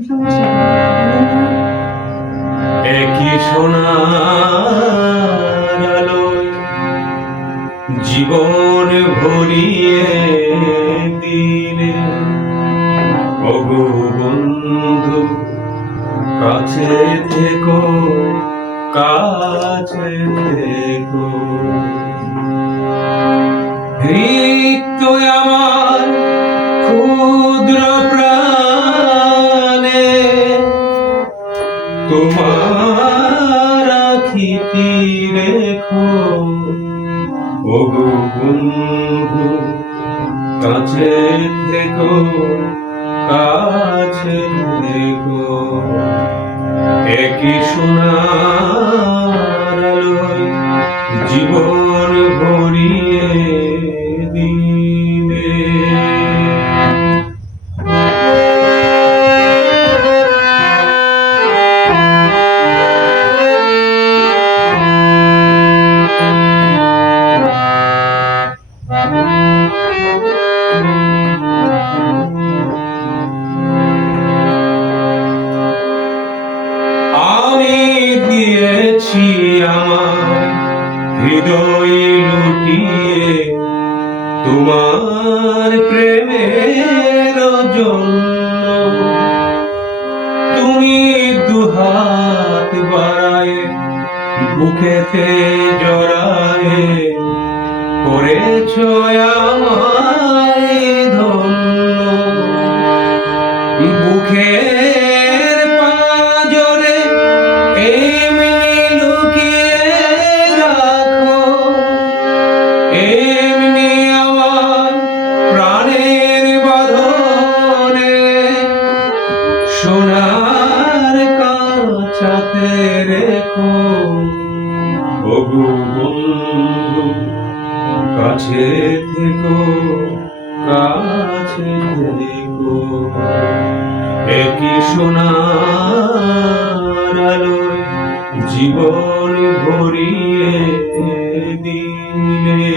সমস্যা একই সোনার আলোয় জীবন ভরিয়ে দিলে ওগো বন্ধু কাছে থেকো কাছে থেকো রিক্ত আমার ক্ষুদ্র প্রাণে তোমার আখিটি রেখো ওগো বন্ধু কাছে থেকো কাছে থেকো একই সোনার আলোয় জীবন ভরিয়ে দিলে আমি দিয়েছি আমার হৃদয় লুটিয়ে তোমার প্রেমের জন্য তুমি দুহাত বাড়ায় বুকেতে জড়ায় করেছ আমায় ধন্য বুকের পাঁজরে এমনি লুকিয়ে রাখো এমনি আমার প্রাণের বাঁধনে সোনার কাছাতে রেখো ওগো বন্ধু কাছে থেকো কাছে থেকো একই সোনার আলোয় জীবন ভরিয়ে দিলে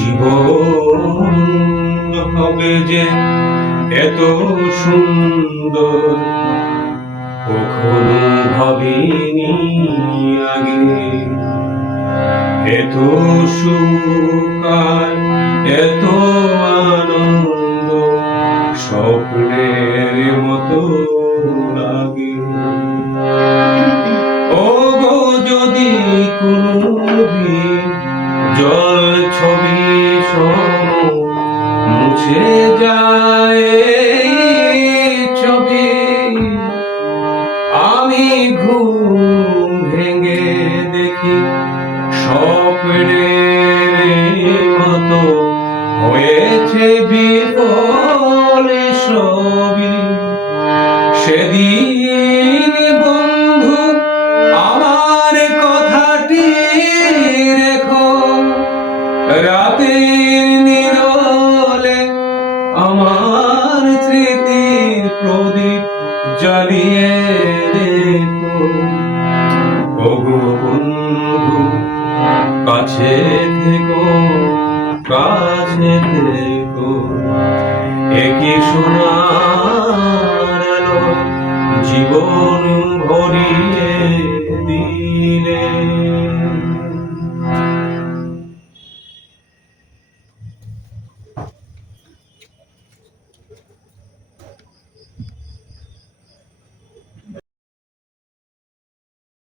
জীবন হবে যে এত সুন্দর কখনো ভাবিনি আগে এত সুখ আর এত আনন্দ স্বপ্নের মতো লাগে ও গো যদি কোনদিন জল ছবি সম মুছে যায় ছবি আমি ঘুম ভেঙে দেখি স্বপ্নের মতো হয়েছে বিফল সবই সেদিন বন্ধু আমার কথাটি রেখো রাতের নীরলে আমার স্মৃতির প্রদীপ জ্বালিয়ে রেখো ওগো বন্ধু কাছে থেকো কাছে থেকো একই সোনার আলো জীবন ভরিয়ে